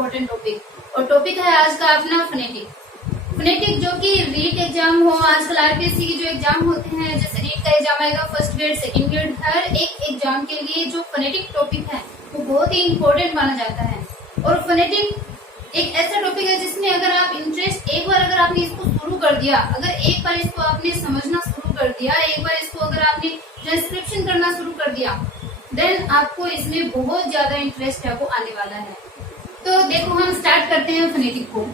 Important topic, और topic है आज का अपना फोनेटिक। फोनेटिक जो कि रीट एग्जाम हो, आजकल आरपीएससी की जो एग्जाम होते हैं, जैसे रीट का एग्जाम आएगा, फर्स्ट ग्रेड, सेकंड ग्रेड, हर एक एग्जाम के लिए जो फोनेटिक टॉपिक है वो बहुत ही इम्पोर्टेंट माना जाता है। और फोनेटिक एक ऐसा टॉपिक है जिसमें अगर आप इंटरेस्ट, एक बार अगर आपने इसको शुरू कर दिया, अगर एक बार इसको आपने समझना शुरू कर दिया, एक बार इसको अगर आपने ट्रांसक्रिप्शन करना शुरू कर दिया, देन आपको इसमें बहुत ज्यादा इंटरेस्ट है वो आने वाला है। तो देखो हम स्टार्ट करते हैं फोनेटिक को।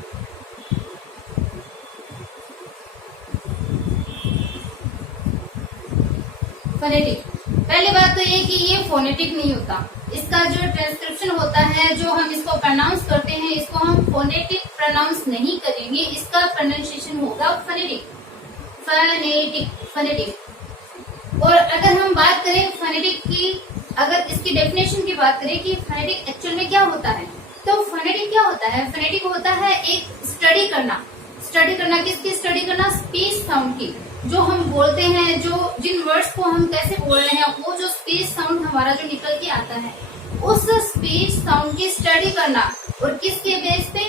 फोनेटिक, पहली बात तो ये कि ये फोनेटिक नहीं होता, इसका जो ट्रांसक्रिप्शन होता है, जो हम इसको प्रोनाउंस करते हैं, इसको हम फोनेटिक प्रोनाउंस नहीं करेंगे, इसका प्रोनाउंसिएशन होगा फोनेटिक, फोनेटिक, फोनेटिक। और अगर हम बात करें फोनेटिक की, अगर इसकी डेफिनेशन की बात करें कि फोनेटिक एक्चुअल में क्या होता है, तो फोनेटिक क्या होता है? फोनेटिक होता है एक स्टडी करना। स्टडी करना किसकी? स्टडी करना स्पीच साउंड की, जो हम बोलते हैं, जो जिन वर्ड्स को हम कैसे बोल रहे हैं, वो जो स्पीच साउंड हमारा जो निकल के आता है, उस स्पीच साउंड की स्टडी करना। और किसके बेस पे?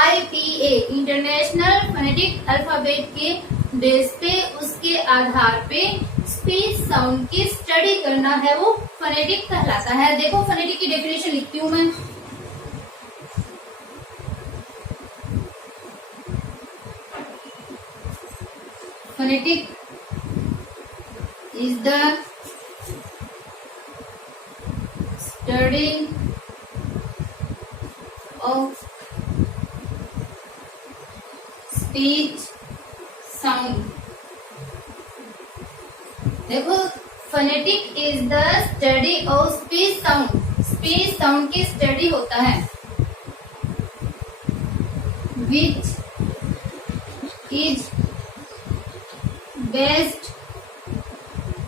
आईपीए, इंटरनेशनल फोनेटिक अल्फाबेट के बेस पे, उसके आधार पे स्पीच साउंड की स्टडी करना है, वो फोनेटिक कहलाता है। देखो फोनेटिक की डेफिनेशन लिखती हूं मैं। Phonetic is the study of speech sound। देखो phonetic is the study of speech sound, speech sound की स्टडी होता है, विच इज बेस्ड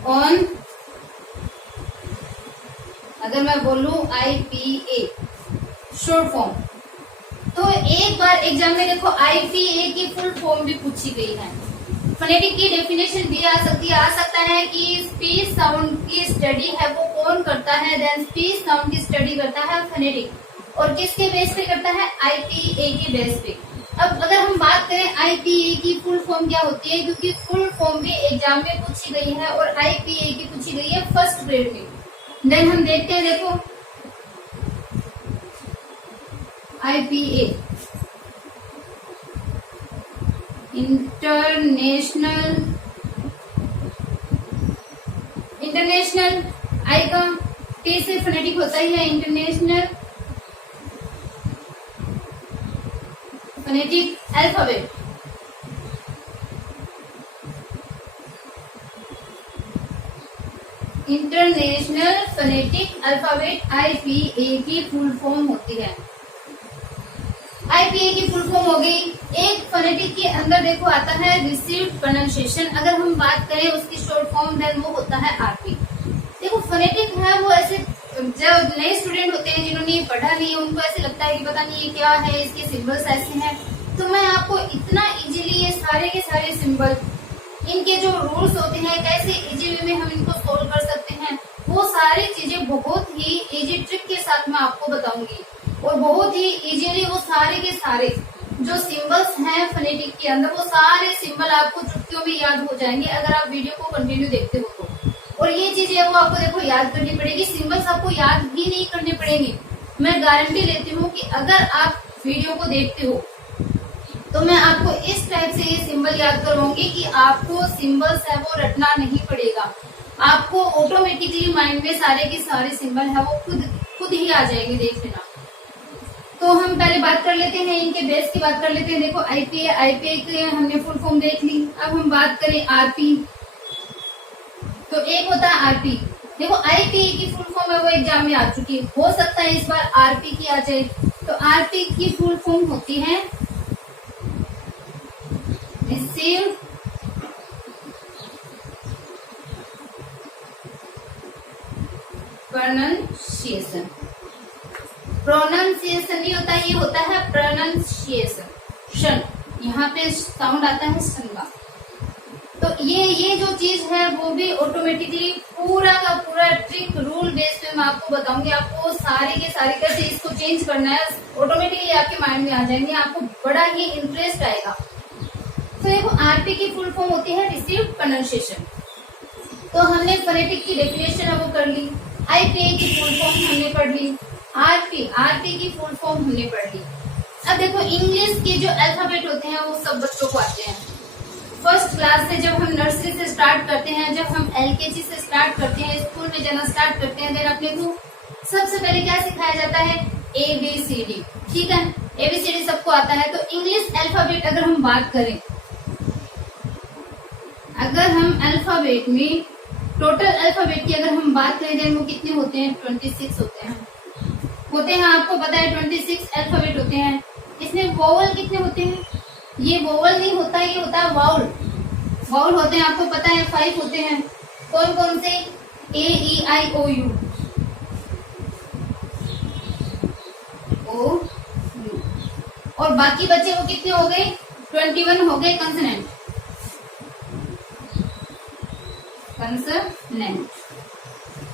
ऑन, अगर मैं बोलूं आईपीए शॉर्ट फॉर्म, तो एक बार एग्जाम में देखो आईपीए की फुल फॉर्म भी पूछी गई है। फोनेटिक की डेफिनेशन भी आ सकता है कि स्पीच साउंड की स्टडी है वो कौन करता है, देन स्पीच साउंड की स्टडी करता है फोनेटिक। और किसके बेस पे करता है? आईपीए के बेस पे। अब अगर हम बात करें आईपीए की फुल फॉर्म क्या होती है, क्योंकि फुल फॉर्म भी एग्जाम में पूछी गई है और आईपीए की पूछी गई है फर्स्ट ग्रेड में। देन हम देखते हैं, देखो आईपीए इंटरनेशनल आई का टी से फोनेटिक होता ही है, international phonetic alphabet. International phonetic alphabet IPA की फुल फॉर्म होती है। आईपीए की फुल फॉर्म हो गई। एक फोनेटिक के अंदर देखो आता है रिसीव्ड प्रोनाउंसिएशन, अगर हम बात करें उसकी शॉर्ट फॉर्म, देन वो होता है आरपी। देखो फोनेटिक है वो ऐसे, जो नए स्टूडेंट होते हैं जिन्होंने पढ़ा नहीं है, उनको ऐसे लगता है कि पता नहीं ये क्या है, इसके सिंबल्स ऐसे हैं। तो मैं आपको इतना इजीली ये सारे के सारे सिंबल, इनके जो रूल्स होते हैं, कैसे इजी वे में हम इनको सोल्व कर सकते हैं, वो सारी चीजें बहुत ही इजी ट्रिक के साथ मैं आपको बताऊंगी। और बहुत ही इजीली वो सारे के सारे जो सिंबल्स हैं फोनेटिक के अंदर, वो सारे सिंबल आपको चुटकियों में याद हो जाएंगे अगर आप वीडियो को कंटिन्यू देखते हो तो। और ये चीजें वो आपको देखो याद करनी पड़ेगी, सिंबल्स आपको याद भी नहीं करने पड़ेंगे। मैं गारंटी लेती हूँ कि अगर आप वीडियो को देखते हो तो मैं आपको इस टाइप से ये सिंबल याद करवाऊंगी कि आपको सिंबल्स है वो रटना नहीं पड़ेगा, आपको ऑटोमेटिकली माइंड में सारे के सारे सिंबल है वो खुद ही आ जाएंगे, देख लेना। तो हम पहले बात कर लेते हैं, इनके बेस की बात कर लेते हैं। देखो आईपीए, आईपीए की हमने फुल फॉर्म देख ली। अब हम बात करें आरपी, तो एक होता है आरपी। देखो आईपीए की फुल फॉर्म है वो एग्जाम में आ चुकी है, हो सकता है इस बार आरपी की आ जाए। तो आरपी की फुल फॉर्म होती है रिसीव्ड प्रोनाउंसिएशन। प्रोनाउंसिएशन नहीं होता, ये होता है प्रोनाउंसिएशन। शन, यहाँ पे साउंड आता है सन का। तो ये जो चीज है वो भी ऑटोमेटिकली पूरा का पूरा ट्रिक रूल बेस्ड पे मैं आपको बताऊंगी। आपको सारे के सारे कैसे इसको चेंज करना है ऑटोमेटिकली आपके माइंड में आ जाएंगे, आपको बड़ा ही इंटरेस्ट आएगा। तो देखो आरपी की फुल फॉर्म होती है रिसीव्ड प्रोनाउंसिएशन। तो हमने फोनेटिक की डेफिनेशन है वो कर ली, आईपीए की फुल फॉर्म हमने पढ़ ली, आरपी की फुल फॉर्म हमने पढ़ ली। अब देखो इंग्लिश के जो अल्फाबेट होते हैं वो सब बच्चों को आते हैं। फर्स्ट क्लास से जब हम नर्सरी से स्टार्ट करते हैं, जब हम एलकेजी से स्टार्ट करते हैं, स्कूल में जाना स्टार्ट करते हैं, देन अपने को सबसे पहले क्या सिखाया जाता है, ABCD। ठीक है, ABCD सबको आता है। तो इंग्लिश अल्फाबेट अगर हम बात करें, अगर हम अल्फाबेट में टोटल अल्फाबेट की अगर हम बात करें देन वो कितने होते हैं, 26 होते हैं। आपको पता है 26 अल्फाबेट होते हैं। इसमें वोवल कितने होते हैं, ये वोवल नहीं होता, ये होता है वाउल। वाउल होते हैं आपको पता है 5 होते हैं। कौन कौन से, AEIOU, O, U। और बाकी बच्चे वो कितने हो गए, 21 हो गए कंसोनेंट।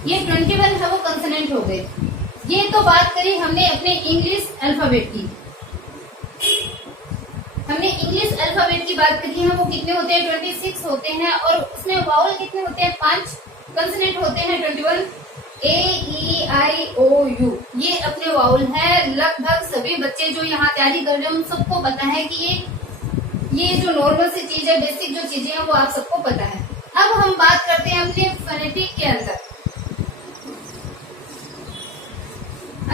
ये 21 है वो कंसोनेंट हो गए। ये तो बात करी हमने अपने इंग्लिश अल्फाबेट की। हमने इंग्लिश अल्फाबेट की बात करी है, वो कितने होते हैं, 26 होते हैं। और उसमें वाउल कितने होते हैं, 5 कंसोनेंट होते हैं, 21। AEIOU ये अपने वाउल है। लगभग सभी बच्चे जो यहाँ तैयारी कर रहे हैं उन सबको पता है कि ये जो नॉर्मल सी चीज है, बेसिक जो चीजें हैं वो आप सबको पता है। अब हम बात करते हैं अपने फोनेटिक के अंदर।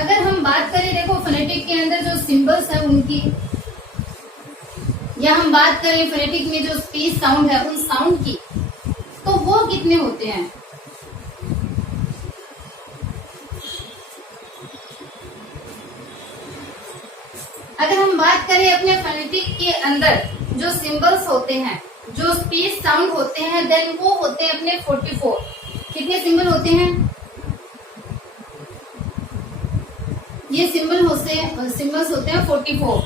अगर हम बात करें देखो फोनेटिक के अंदर जो सिंबल्स है उनकी, या हम बात करें फोनेटिक में जो स्पीच साउंड है उन साउंड की, तो वो कितने होते हैं। अगर हम बात करें अपने फोनेटिक के अंदर जो सिंबल्स होते हैं, जो स्पीच साउंड होते हैं, देन वो होते हैं अपने 44। कितने सिंबल होते हैं, ये सिंबल्स होते हैं 44।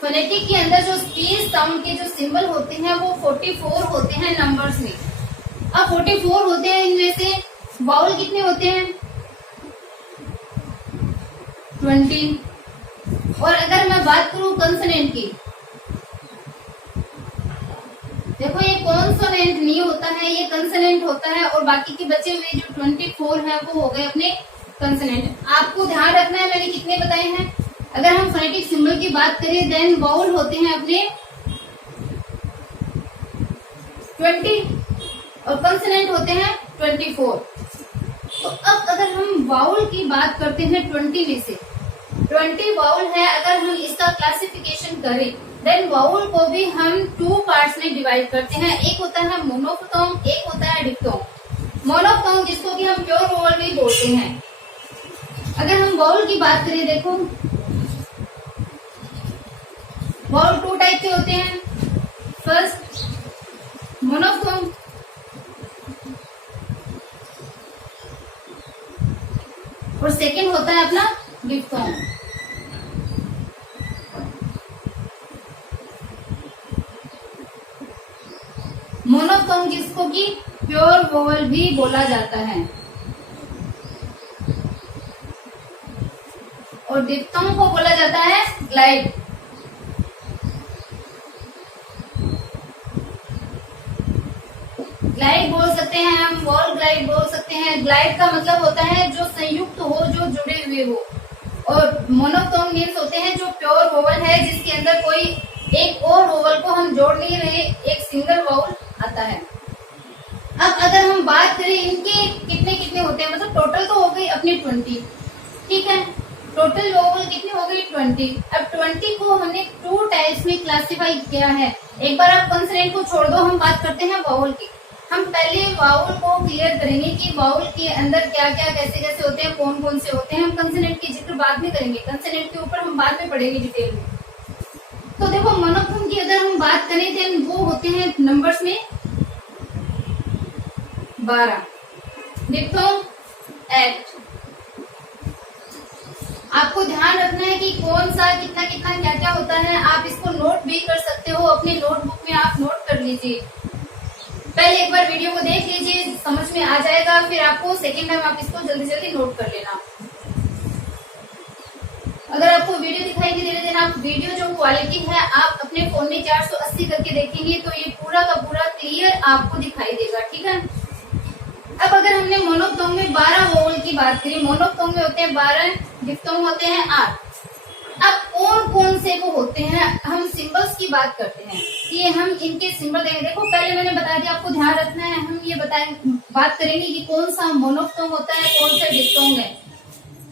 फोनेटिक के अंदर जो स्पीच साउंड के जो सिंबल होते हैं वो 44 होते हैं नंबर्स में। अब 44 होते हैं, इनमें से वाउल कितने होते हैं, 20। और अगर मैं बात करूं कंसोनेंट की, देखो ये कॉन्सोनेंट नहीं होता है, ये कंसोनेंट होता है। और बाकी के बचे हुए जो 24 है वो हो गए अपने कंसोनेंट। आपको ध्यान रखना है मैंने कितने बताए हैं। अगर हम फोनेटिक सिंबल की बात करें देन वाउल होते हैं अपने 20 और कंसोनेंट होते हैं 24। तो अब अगर हम वाउल की बात करते हैं 20 में से 20 वाउल है, अगर हम इसका क्लासिफिकेशन करें देन वाउल को भी हम 2 पार्ट्स में डिवाइड करते हैं। एक होता है मोनोफथोंग, एक होता है डिप्थोंग। मोनोफथोंग जिसको कि हम प्योर वाउल भी बोलते हैं। अगर हम वाउल की बात करें, देखो वाउल 2 टाइप के होते हैं। फर्स्ट मोनोफथोंग, और सेकंड होता है अपना डिप्थोंग। मोनोफथोंग जिसको कि प्योर वोवल भी बोला जाता है, और डिप्थोंग को बोला जाता है ग्लाइड। ग्लाइड बोल सकते हैं हम, वॉल ग्लाइड बोल सकते हैं। ग्लाइड का मतलब होता है जो संयुक्त हो, जो जुड़े हुए हो। और मोनोफथोंग मीन्स होते हैं जो प्योर वोवल है, जिसके अंदर कोई एक और वोवल को हम जोड़ नहीं रहे, एक सिंगल वोवल आता है। अब अगर हम बात करें इनके कितने कितने होते हैं, मतलब टोटल तो हो गई अपनी 20, ठीक है। टोटल वोवल कितनी हो गई 20। अब 20 को हमने 2 टाइप्स में क्लासिफाई किया है। एक बार आप कंसोनेंट को छोड़ दो, हम बात करते हैं वाउल की। हम पहले वाउल को क्लियर करेंगे कि वाउल के अंदर क्या क्या कैसे कैसे होते हैं, कौन कौन से होते हैं। हम कंसोनेंट की जिक्र बाद में करेंगे, कंसोनेंट के ऊपर हम बाद में पढ़ेंगे डिटेल में। तो देखो मोनोफथोंग की अगर हम बात करें देन वो होते हैं नंबर्स में 12, डिप्थोंग 8। आपको ध्यान रखना है कि कौन सा कितना कितना क्या क्या होता है। आप इसको नोट भी कर सकते हो, अपने नोटबुक में आप नोट कर लीजिए। पहले एक बार वीडियो को देख लीजिए, समझ में आ जाएगा, फिर आपको सेकेंड टाइम आप इसको जल्दी जल्दी नोट कर लेना। अगर आपको वीडियो दिखाई नहीं दे रही, देना आप वीडियो जो क्वालिटी है आप अपने फोन में 480 करके देखेंगे तो ये पूरा का पूरा क्लियर आपको दिखाई देगा, ठीक है। अब अगर हमने मोनोक्टोन में 12 वोवल की बात करी, मोनोक्टोन में होते हैं 12, डिप्थोन होते हैं 8। अब कौन कौन से वो होते हैं, हम सिंबल्स की बात करते हैं कि हम इनके सिंबल देंगे। देखो पहले मैंने बता दिया, आपको ध्यान रखना है, हम ये बात करेंगे कि कौन सा मोनोक्टोन होता है, कौन सा डिप्थोन है।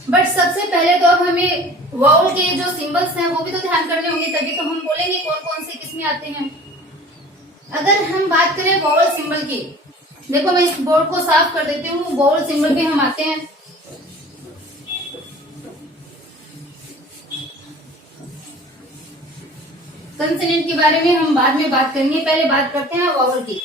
बट सबसे पहले तो अब हमें वाउल के जो सिंबल्स हैं वो भी तो ध्यान करने होंगे, तभी तो हम बोलेंगे कौन कौन से किसमें आते हैं। अगर हम बात करें वाउल सिंबल की, देखो मैं इस बोर्ड को साफ कर देती हूँ, वाउल सिंबल भी हम आते हैं। कंसोनेंट के बारे में हम बाद में बात करेंगे, पहले बात करते हैं वाउल की।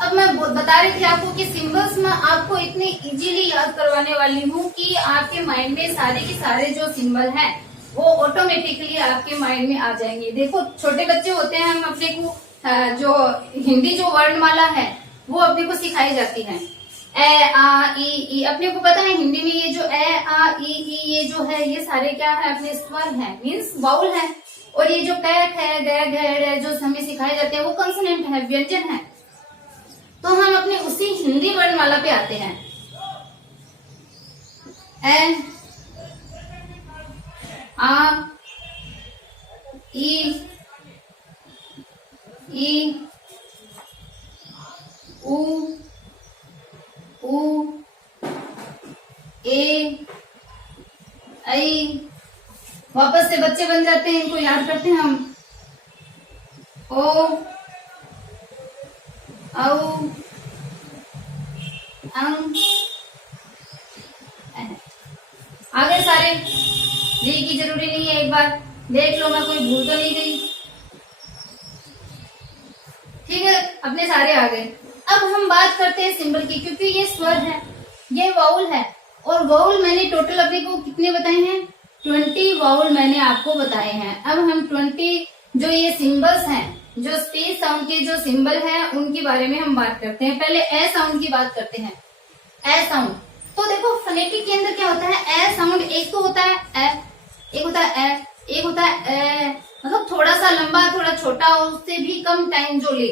अब मैं बता रही थी आपको कि सिंबल्स में आपको इतने इजीली याद करवाने वाली हूँ कि आपके माइंड में सारे के सारे जो सिंबल हैं वो ऑटोमेटिकली आपके माइंड में आ जाएंगे। देखो छोटे बच्चे होते हैं, हम अपने को जो हिंदी जो वर्णमाला है वो अपने को सिखाई जाती है, ए आ ई, अपने को पता है हिंदी में ये जो ए आ ई ये जो है ये सारे क्या है, अपने स्वर है, मीन्स वाउल है। और ये जो कैक है, ग, घ, जो हमें सिखाए जाते हैं वो कंसोनेंट है, व्यंजन है। तो हम अपने उसी हिंदी वर्णमाला पे आते हैं। ए आ ई उ ए ऐ, वापस से बच्चे बन जाते हैं, इनको याद करते हैं हम। ओ औ अंग, आगे सारे जी की जरूरी नहीं है, एक बार देख लो, मैं कोई भूल तो नहीं गई, ठीक है, अपने सारे आ गए। अब हम बात करते हैं सिंबल की, क्योंकि ये स्वर है, ये वाउल है, और वाउल मैंने टोटल अपने को कितने बताए हैं, 20 वाउल मैंने आपको बताए हैं। अब हम 20 जो ये सिंबल्स हैं, जो स्पेस साउंड के जो सिंबल हैं उनके बारे में हम बात करते हैं। पहले ए साउंड की बात करते हैं। ए साउंड, तो देखो फोनेटिक के अंदर क्या होता है, ए साउंड एक तो होता है ए, एक होता है ए, एक होता है ए, मतलब थोड़ा सा लंबा, थोड़ा छोटा, और उससे भी कम टाइम जो ले।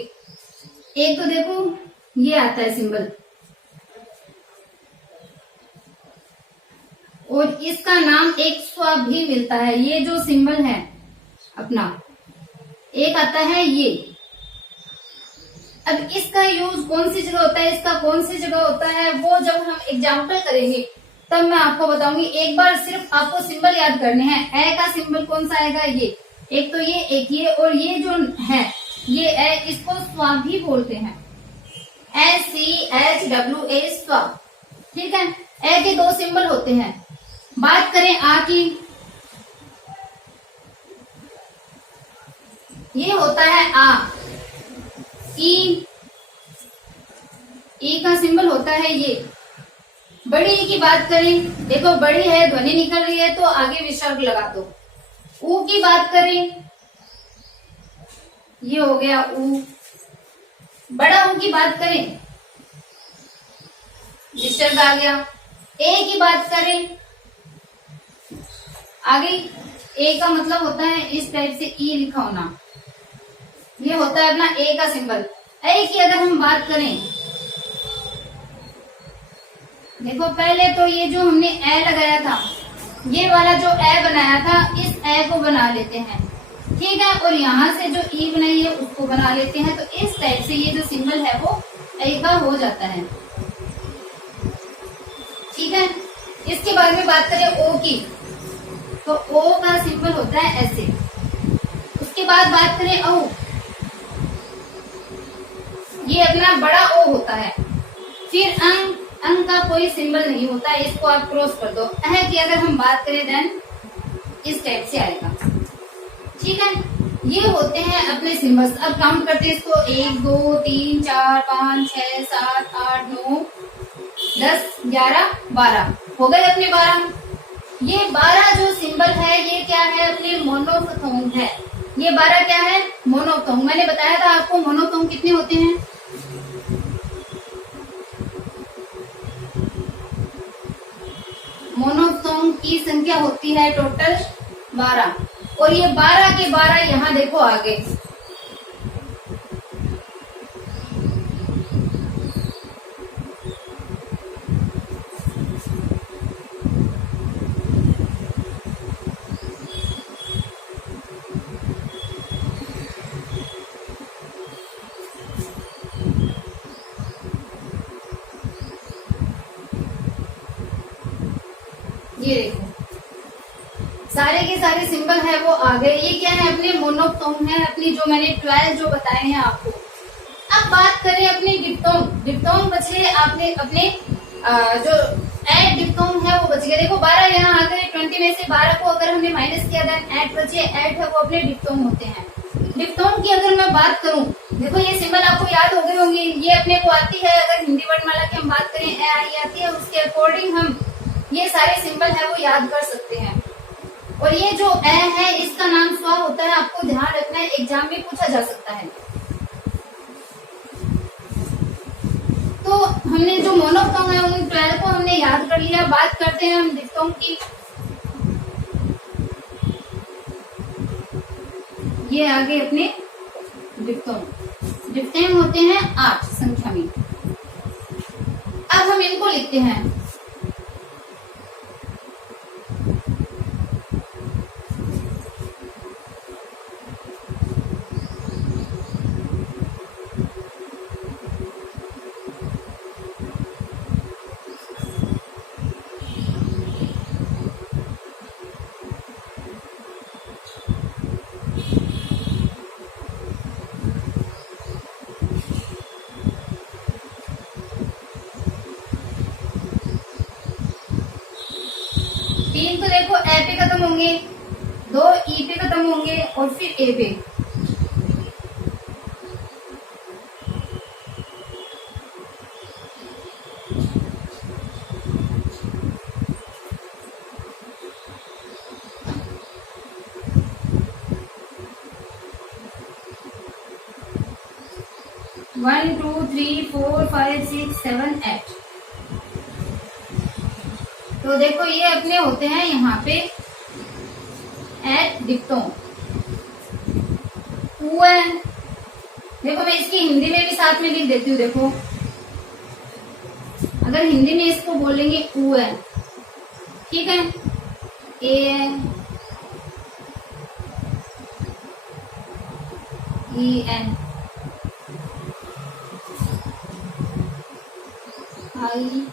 एक तो देखो ये आता है सिंबल, और इसका नाम एक स्वर भी मिलता है। ये जो सिंबल है अपना, एक आता है ये। अब इसका यूज कौन सी जगह होता है, इसका कौन सी जगह होता है, वो जब हम एग्जाम्पल करेंगे तब मैं आपको बताऊंगी। एक बार सिर्फ आपको सिंबल याद करने हैं। ए का सिंबल कौन सा आएगा, ये, एक तो ये, एक ये, और ये जो है ये ए, इसको स्वा भी बोलते हैं, SCHWA, स्वा, ठीक है। ए के 2 सिंबल होते हैं। बात करें आ की, ये होता है आ। ई का सिंबल होता है ये। बड़ी ई की बात करें, देखो बड़ी है, ध्वनि निकल रही है तो आगे विसर्ग लगा दो। ऊ की बात करें, ये हो गया ऊ। बड़ा ऊ की बात करें, विसर्ग आ गया। ए की बात करें, आगे ए का मतलब होता है इस टाइप से ई लिखा होना, ये होता है अपना ए का सिंबल। ए की अगर हम बात करें, देखो पहले तो ये जो हमने ए लगाया था, ये वाला जो ए बनाया था, इस ए को बना लेते हैं, ठीक है, और यहाँ से जो ई बनाई है उसको बना लेते हैं। तो इस टाइप से ये जो सिंबल है वो ए का हो जाता है, ठीक है। इसके बारे में बात करें ओ की, तो ओ का सिंबल होता है ऐसे। उसके बाद बात करें औ, ये अपना बड़ा ओ होता है। फिर अंग, अंग का कोई सिंबल नहीं होता है, इसको आप क्रॉस कर दो। अह की अगर हम बात करें देन इस टाइप से आएगा, ठीक है। ये होते हैं अपने सिंबल्स। अब काउंट करते हैं इसको, 1 2 3 4 5 6 7 8 9 10 11 12 हो गए अपने 12। ये 12 जो सिंबल है ये डिप्थोंग है। ये 12 क्या है? मोनोप्थोंग। मैंने बताया था आपको मोनोप्थोंग कितने होते हैं। मोनोप्थोंग की संख्या होती है टोटल 12, और ये 12 के 12 यहाँ देखो आगे। ये देखो सारे के सारे सिंबल है वो आ गए। ये क्या है? अपने मोनोप्थोंग है, अपनी जो मैंने 12 जो बताए हैं आपको। अब बात करें अपने डिप्थोंग। डिप्थोंग बचे आपने अपने जो ऐड डिप्थोंग है वो बच गए। देखो 12 यहाँ आ गए, 20 में से 12 को अगर हमने माइनस किया देन ऐड बचे। ऐड है वो अपने डिप्थोंग होते हैं। डिप्थोंग की अगर मैं बात करूं, देखो ये सिंबल आपको याद हो गए होंगे। ये अपने को आती है, अगर हिंदी वर्णमाला की हम बात करें ए आई आती है, उसके अकॉर्डिंग हम ये सारे सिंबल है वो याद कर सकते हैं। और ये जो ए है इसका नाम स्वा होता है, आपको ध्यान रखना है, एग्जाम में पूछा जा सकता है। तो हमने जो मोनोप्थोंग है उन 12 को हमने याद कर लिया। बात करते हैं हम डिप्थोंग की। ये आगे अपने डिप्थोंग। डिप्थोंग होते हैं 8 संख्या में। अब हम इनको लिखते हैं। तीन तो देखो ए पे खत्म होंगे, 2 ई पे खत्म होंगे और फिर ए पे। वन 2 3 4 5 6 7 8। तो देखो ये अपने होते हैं यहाँ पे एट डिप्थोंग। देखो मैं इसकी हिंदी में भी साथ में लिख देती हूँ। देखो अगर हिंदी में इसको बोलेंगे ऊ है, ठीक है, ए है, ई एन, आई,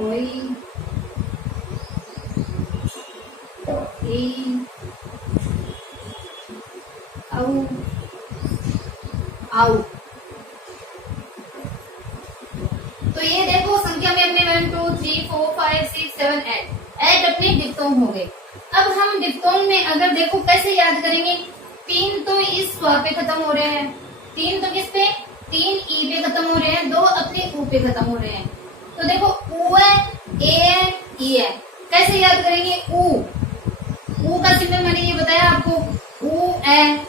ओई, ई, औ, आउ। तो ये देखो संख्या में अपने 1 2 3 4 5 6 7 8 अपने डिप्थोंग हो गए। अब हम डिप्थोंग में अगर देखो कैसे याद करेंगे, 3 तो इस स्वा पे खत्म हो रहे हैं, 3 तो किस पे, 3 ई पे खत्म हो रहे हैं, 2 अपने ऊ पे खत्म हो रहे हैं। तो देखो ऊ है, ए है, ई है। कैसे याद करेंगे? ऊ का सिंबल मैंने ये बताया आपको, ऊ है,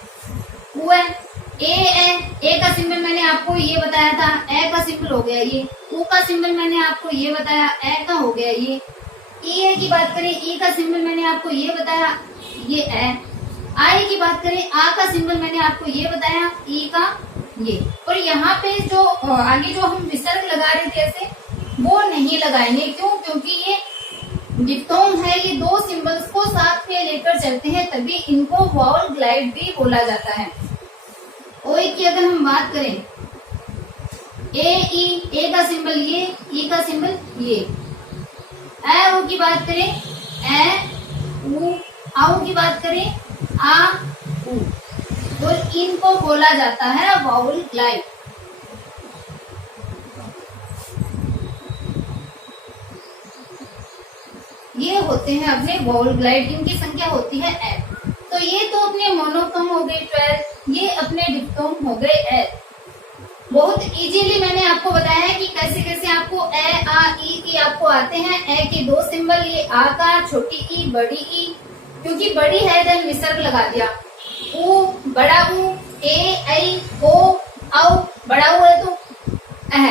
ए का सिंबल मैंने आपको ये बताया था, ए का सिंबल हो गया ये। ऊ का सिंबल मैंने आपको ये बताया, ए का हो गया ये। ई की बात करें, ई का सिंबल मैंने आपको ये बताया, ये ए। आई की बात करें, आ का सिंबल मैंने आपको ये बताया, ई का ये। और यहाँ पे जो आगे जो हम विसर्ग लगा रहे थे ऐसे, वो नहीं लगाएंगे। क्यों? क्योंकि ये डिप्थोंग है, ये 2 सिंबल्स को साथ में लेकर चलते हैं, तभी इनको वॉवल ग्लाइड भी बोला जाता है। ओई की अगर हम बात करें, ए का सिंबल ये, ई का सिंबल ये। ए ऊ की बात करें, ए ऊ, आऊ की बात करें, आ ऊ। तो इनको बोला जाता है वॉवल ग्लाइड। ये होते हैं अपने वॉवल ग्लाइड, इनकी संख्या होती है 8। तो ये तो अपने मोनोप्थोंग हो गए 12, ये अपने डिप्थोंग हो गए 8। बहुत इजीली मैंने आपको बताया है कि कैसे कैसे आपको ए आ ई आपको आते हैं। ए के दो सिंबल, ये आ का, छोटी ई, बड़ी ई, क्योंकि बड़ी है देन विसर्ग लगा दिया। ऊ, बड़ा ऊ, ए ऐ ओ औ, बड़ा ऊ है तो अह।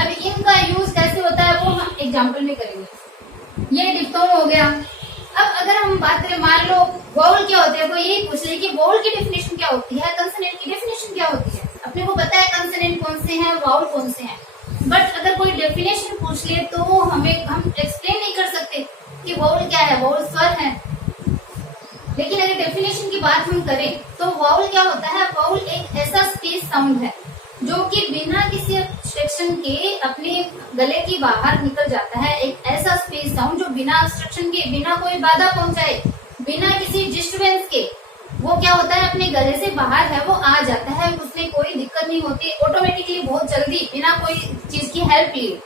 अब इनका यूज कैसे होता है वो हम एग्जाम्पल में करेंगे। ये डिप्थोंग हो गया। अब अगर हम बात करें, मान लो वाउल क्या होते हैं, तो यही पूछ ले कि वाउल की डेफिनेशन क्या होती है, कंसोनेंट की डेफिनेशन क्या होती है। अपने को पता है कंसोनेंट कौन से हैं, वाउल कौन से हैं, बट अगर कोई डेफिनेशन पूछ ले तो हम एक्सप्लेन नहीं कर सकते कि वाउल क्या है। वाउल स्वर है, लेकिन अगर डेफिनेशन की बात हम करें तो वाउल क्या होता है। वाउल एक ऐसा स्पेस साउंड है जो कि बिना किसी ऑब्स्ट्रक्शन के अपने गले की बाहर निकल जाता है। एक ऐसा स्पेस साउंड जो बिना ऑब्स्ट्रक्शन के, बिना कोई बाधा पहुंचाए, बिना किसी डिस्टर्बेंस के, वो क्या होता है अपने गले से बाहर है वो आ जाता है। उसमें कोई दिक्कत नहीं होती, ऑटोमेटिकली बहुत जल्दी बिना कोई चीज की हेल्प लिए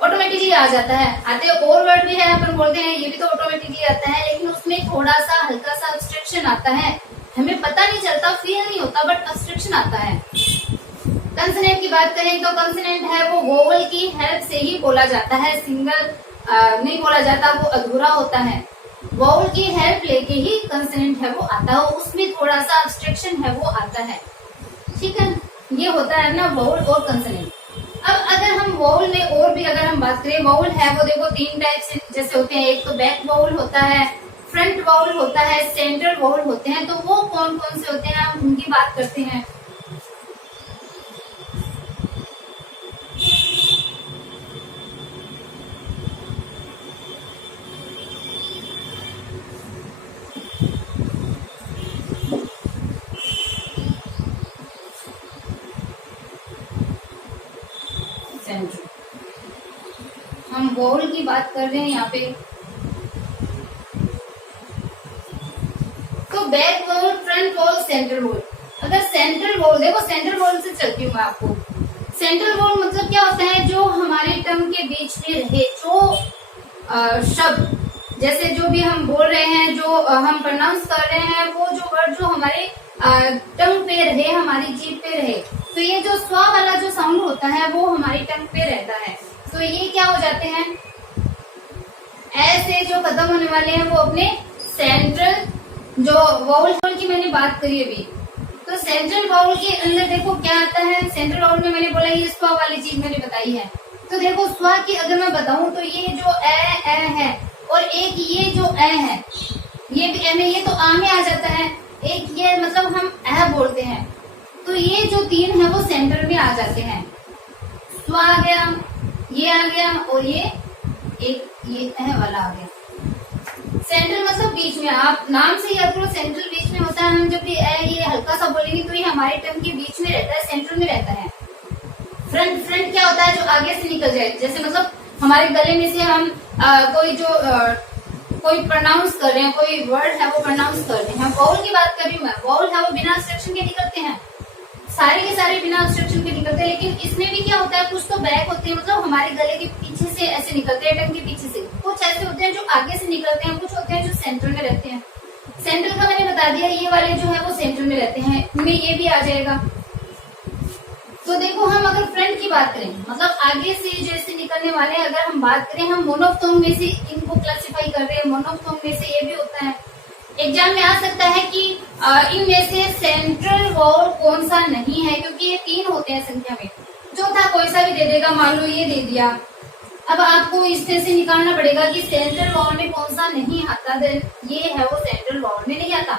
ऑटोमेटिकली आ जाता है। आते और वर्ड भी है, अपन बोलते हैं ये भी तो ऑटोमेटिकली आता है, लेकिन उसमें थोड़ा सा हल्का सा ऑब्स्ट्रक्शन आता है, हमें पता नहीं चलता, फील नहीं होता, बट ऑब्स्ट्रक्शन आता है। कंसोनेंट की बात करें तो कंसोनेंट है वो वोवल की हेल्प से ही बोला जाता है, सिंगल नहीं बोला जाता, वो अधूरा होता है। वोवल की हेल्प लेके ही कंसोनेंट है वो आता है, उसमें थोड़ा सा ऑब्स्ट्रक्शन है वो आता है। ठीक है, ये होता है ना वोवल और कंसोनेंट। अब अगर हम वोवल में और भी अगर हम बात करें, वोवल है वो देखो तीन टाइप से जैसे होते हैं। एक तो बैक वोवल होता है, फ्रंट वोवल होता है, सेंट्रल वोवल होते हैं। तो वो कौन कौन से होते हैं हम उनकी बात करते हैं। हम वोवल की बात कर रहे हैं यहाँ पे। तो back vowel, front vowel, central vowel. अगर सेंट्रल वोवल देखो, सेंट्रल वोवल से चलती हूँ मैं आपको। सेंट्रल वोवल मतलब क्या होता है, जो हमारे टंग के बीच में रहे, जो शब्द जैसे जो भी हम बोल रहे हैं, जो हम प्रोनाउंस कर रहे हैं, वो जो वर्ड जो हमारे टंग पे रहे, हमारी जीभ पे रहे। तो ये जो स्व वाला जो साउंड होता है वो हमारी टंग पे रहता है। तो ये क्या हो जाते हैं, ऐसे जो खत्म होने वाले हैं वो अपने सेंट्रल जो वोवल की मैंने बात करी अभी। तो सेंट्रल वोवल के अंदर देखो क्या आता है। सेंट्रल वोवल में मैंने बोला ये स्व वाली चीज मैंने बताई है। तो देखो स्व की अगर मैं बताऊं तो ये जो ए है और एक ये जो ए है, ये भी ए में, ये तो आ में आ जाता है। एक ये मतलब हम ए बोलते हैं, तो ये जो तीन है वो सेंटर में आ जाते हैं। स्व आ गया, ये आ गया, और ये एक ये ए वाला आ गया। सेंट्रल मतलब बीच में, आप नाम से याद करो, सेंट्रल बीच में होता है। हम जब भी ये हल्का सा बोलेंगे तो ये हमारे टंग के बीच में रहता है, सेंट्रल में रहता है। फ्रंट क्या होता है, जो आगे से निकल जाए, जैसे मतलब हमारे गले में से हम कोई जो कोई प्रोनाउंस कर रहे हैं, कोई वर्ड है वो प्रोनाउंस कर रहे हैं। वोवल की बात कर रही हूँ मैं, वोवल है वो बिना ऑब्स्ट्रक्शन के निकलते हैं, सारे के सारे बिना ऑब्स्ट्रक्शन के निकलते हैं। लेकिन इसमें भी क्या होता है, कुछ तो बैक होते हैं, मतलब हमारे गले के पीछे से ऐसे निकलते हैं, टंग के पीछे से। कुछ ऐसे होते हैं जो आगे से निकलते हैं, कुछ होते हैं जो सेंटर में रहते हैं। सेंटर का मैंने बता दिया, ये वाले जो है वो सेंटर में रहते हैं, इनमें ये भी आ जाएगा। तो देखो हम अगर फ्रंट की बात करें, मतलब आगे से जैसे निकलने वाले, अगर हम बात करें, हम मोनोफ्थोंग में से इनको क्लासिफाई कर रहे हैं। मोनोफ्थोंग में से ये भी होता है। एग्जाम में आ सकता है कि इनमें से सेंट्रल वोवल कौन सा नहीं है, क्योंकि ये तीन होते हैं संख्या में। चौथा कोई सा भी दे देगा, मान लो ये दे दिया। अब आपको इसमें से निकालना पड़ेगा कि सेंट्रल वोवल में कौन सा नहीं आता। देन ये है वो सेंट्रल वोवल में नहीं आता,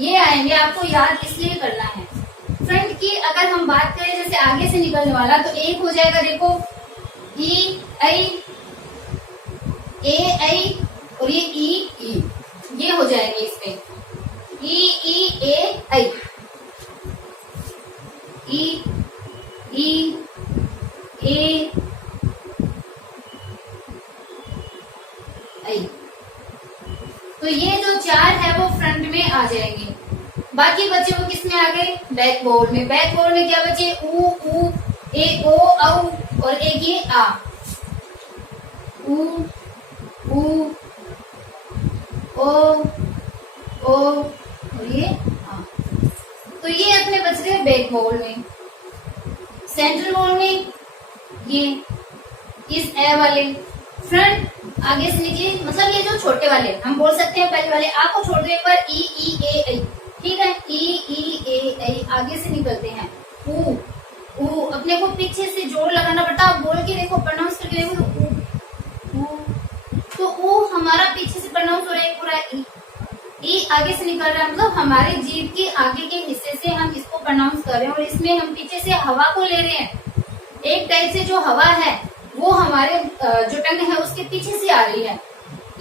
ये आएंगे। आपको याद इसलिए करना है। फ्रंट की अगर हम बात करें, जैसे आगे से निकलने वाला, तो एक हो जाएगा देखो ई ऐ, ए ऐ, और ये ई, ये हो जाएंगे इसमें ई ए ऐ, ई ए ऐ। तो ये जो चार है वो फ्रंट में आ जाएंगे। बाकी बचे वो किस में आ गए, बैक वोवल में। बैक वोवल में क्या बचे, ऊ ए ओ औ, और एक ये आ, ऊ ओ और ये आ। तो ये अपने बच गए बैक वोवल में। सेंट्रल वोवल में ये इस ए वाले फ्रंट आगे से निकले, मतलब ये जो छोटे वाले हम बोल सकते हैं पहले वाले आपको छोड़ दो एक बार, ई ई ए ऐ, ठीक है, ई ई ए ऐ आगे से निकलते हैं। ऊ ऊ अपने को पीछे से जोर लगाना पड़ता, आप बोल के देखो, प्रोनाउंस करके देखो तो ऊ, तो ऊ हमारा पीछे से प्रोनाउंस हो रहा है पूरा, ई आगे से निकल रहा है, मतलब हमारे जीभ के आगे के हिस्से से हम इसको प्रोनाउंस कर रहे हैं और इसमें हम पीछे से हवा को ले रहे हैं। एक टाइप से जो हवा है वो हमारे जो टंग है उसके पीछे से आ रही है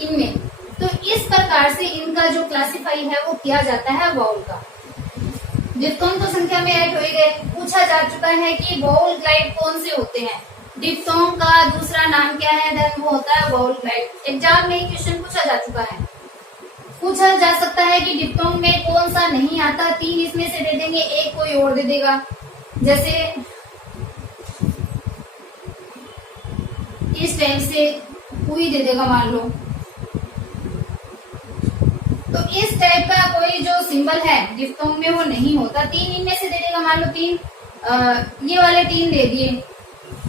इनमें। तो इस प्रकार से इनका जो क्लासिफाई है वो किया जाता है वाउल का। डिप्थोंग तो संख्या में ऐड हो गए। पूछा जा चुका है कि वाउल ग्लाइड कौन से होते हैं। डिप्थोंग का दूसरा नाम क्या है, देन वो होता है वाउल ग्लाइड। एग्जाम में क्वेश्चन पूछा जा चुका है। पूछा जा सकता है कि डिप्थोंग में कौन सा नहीं आता, 3 इसमें से दे देंगे, एक कोई और दे देगा। जैसे इस टाइप से कोई दे देगा मान लो, तो इस टाइप का कोई जो सिंबल है डिप्थोंग में वो नहीं होता। 3 इनमें से दे देगा, मान लो 3 ये वाले 3 दे दिए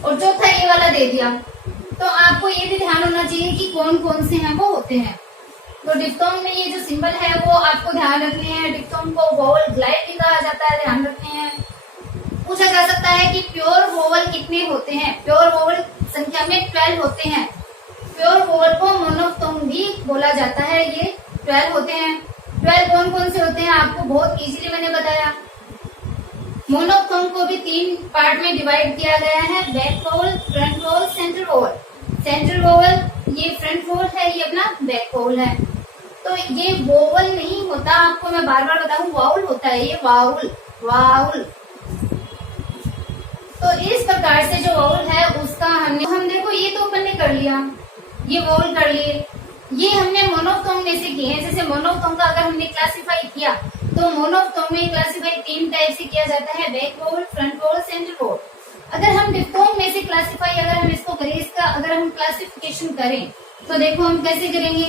और चौथा ये वाला दे दिया। तो आपको ये भी ध्यान होना चाहिए कि कौन कौन से हैं वो होते हैं। तो डिप्थोंग में ये जो सिंबल है वो आपको ध्यान रखने हैं। डिप्थोंग को वाउल ग्लाइड भी कहा जाता है, ध्यान रखने हैं। पूछा जा सकता है कि प्योर वोवल कितने होते हैं। प्योर वोवल संख्या में 12 होते हैं। प्योर वोवल को मोनोफ्थोंग भी बोला जाता है। ये 12 होते हैं। 12 कौन कौन से होते हैं आपको बहुत इजीली मैंने बताया। मोनोफ्थोंग को भी 3 पार्ट में डिवाइड किया गया है, back vowel, front vowel, central vowel. Central vowel ये फ्रंट वोवल है, ये अपना बैक वोवल है। तो ये वोवल नहीं होता, आपको मैं बार बार बताऊं, वाउल होता है ये, वाउल वाउल। तो इस प्रकार से जो वाउल है उसका हम देखो ये तो अपन ने कर लिया, ये वाउल कर लिए, ये हमने मोनोफ्थोंग में से किए हैं। जैसे मोनोफ्थोंग का अगर हमने क्लासिफाई किया तो मोनोफ्थोंग में क्लासिफाई 3 टाइप से किया जाता है, back vowel, front vowel, central vowel. अगर हम डिप्थोंग में से क्लासिफाई अगर हम इसको करें, इसका अगर हम क्लासिफिकेशन करें तो देखो हम कैसे करेंगे।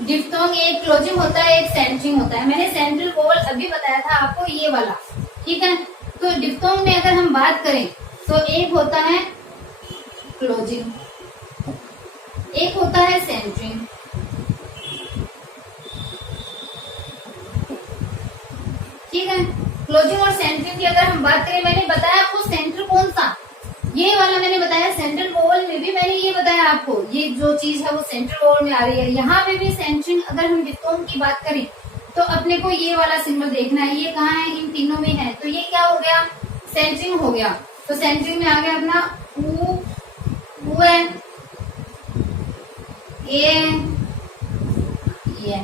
डिप्थोंग एक क्लोजिंग होता है, एक सेंटरिंग होता है। मैंने सेंट्रल वोवल अभी बताया था आपको, ये वाला, ठीक है। तो डिप्थोंग में अगर हम बात करें तो एक होता है क्लोजिंग, एक होता है सेंटरिंग। ठीक है, क्लोजिंग और सेंटरिंग की अगर हम बात करें, मैंने बताया आपको सेंटर कौन सा, ये वाला मैंने बताया। सेंट्रल वोवल में भी मैंने ये बताया आपको, ये जो चीज है वो सेंट्रल वोवल में आ रही है। यहाँ पे भी सेंटरिंग अगर हम डिप्थोंग की बात करें तो अपने को ये वाला सिंबल देखना है, ये कहाँ है, इन तीनों में है। तो ये क्या हो गया, सेंटरिंग हो गया। तो सेंटरिंग में आ गया अपना ऊ है, ए, ये।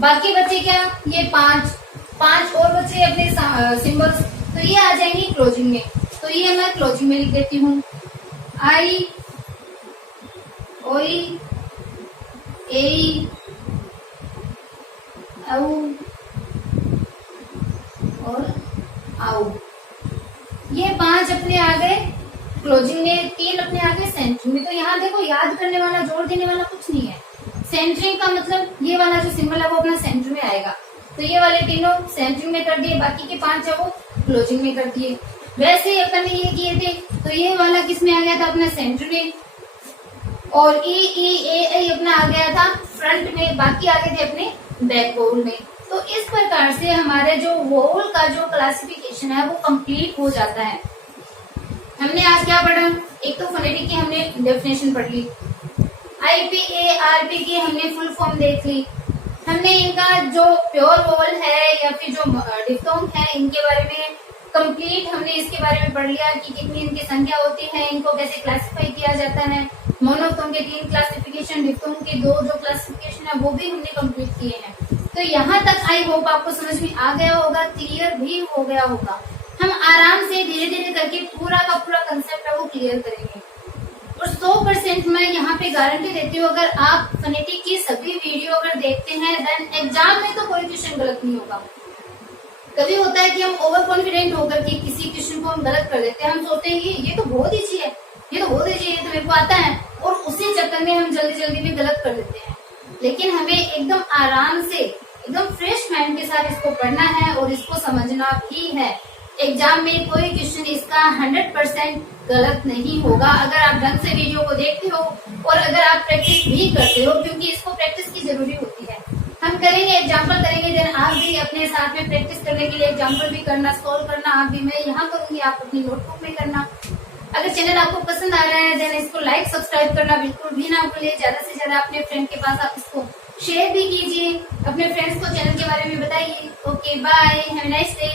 बाकी बचे क्या, ये 5 और बचे अपने सिंबल्स, तो ये आ जाएंगे क्लोजिंग में। तो ये मैं क्लोजिंग में लिख देती हूँ, आई, ओई, ए, औ और आउ। ये 5 अपने आ गए क्लोजिंग में, 3 अपने आ गए सेंटरिंग में। तो यहाँ देखो याद करने वाला, जोड़ देने वाला कुछ नहीं है। सेंटरिंग का मतलब ये वाला जो सिंबल है वो अपना सेंटर में आएगा। तो ये वाले तीनों सेंटरिंग में कर दिए, बाकी के 5 है वो क्लोजिंग में कर दिए। वैसे ही अपन ने ये किए थे, तो ये वाला किस में आ गया था, अपना सेंटर में, और ई ई ए अपना आ गया था फ्रंट में, बाकी आ गए थे अपने बैक वोवल में। तो इस प्रकार से हमारे जो वोवल का जो क्लासिफिकेशन है वो कंप्लीट हो जाता है। हमने आज क्या पढ़ा, एक तो फोनेटिक की हमने डेफिनेशन पढ़ ली, IPA RP की हमने फुल फॉर्म देख ली, हमने इनका जो प्योर वोवल है या फिर जो डिप्थोंग है इनके बारे में कंप्लीट हमने इसके बारे में पढ़ लिया कि कितनी इनकी संख्या होती है, इनको कैसे क्लासिफाई किया जाता है। मोनोफ्थोंग के 3 क्लासिफिकेशन, डिप्थोंग के 2 जो क्लासिफिकेशन है वो भी हमने कंप्लीट किए हैं। तो यहाँ तक आई होप आपको समझ में आ गया होगा, क्लियर भी हो गया होगा। हम आराम से धीरे धीरे करके पूरा का पूरा कंसेप्ट है वो क्लियर करेंगे और 100% मैं यहाँ पे गारंटी देती हूँ, अगर आप फोनेटिक की सभी वीडियो अगर देखते हैं देन एग्जाम में तो कोई क्वेश्चन गलत नहीं होगा। कभी होता है कि हम ओवर कॉन्फिडेंट होकर के किसी क्वेश्चन को हम गलत कर देते हैं, हम सोचते हैं ये तो बहुत ईजी है, ये तो बहुत ईजी है, ये तो मेरे को आता है, और उसी चक्कर में हम जल्दी जल्दी में गलत कर देते हैं। लेकिन हमें एकदम आराम से, एकदम फ्रेश माइंड के साथ इसको पढ़ना है और इसको समझना भी है। एग्जाम में कोई क्वेश्चन इसका 100% गलत नहीं होगा अगर आप ढंग से वीडियो को देखते हो और अगर आप प्रैक्टिस भी करते हो, क्योंकि इसको प्रैक्टिस की जरूरी होती है। हम करेंगे, एग्जाम्पल करेंगे, देन आप भी अपने साथ में प्रैक्टिस करने के लिए एग्जाम्पल भी करना, सॉल्व करना आप भी, मैं यहाँ करूंगी, आप अपनी नोटबुक में करना। अगर चैनल आपको पसंद आ रहा है देन इसको लाइक सब्सक्राइब करना बिल्कुल भी ना भूलिए। ज्यादा से ज्यादा अपने फ्रेंड के पास आप इसको शेयर भी कीजिए, अपने फ्रेंड्स को चैनल के बारे में बताइए। Okay bye, have a nice day.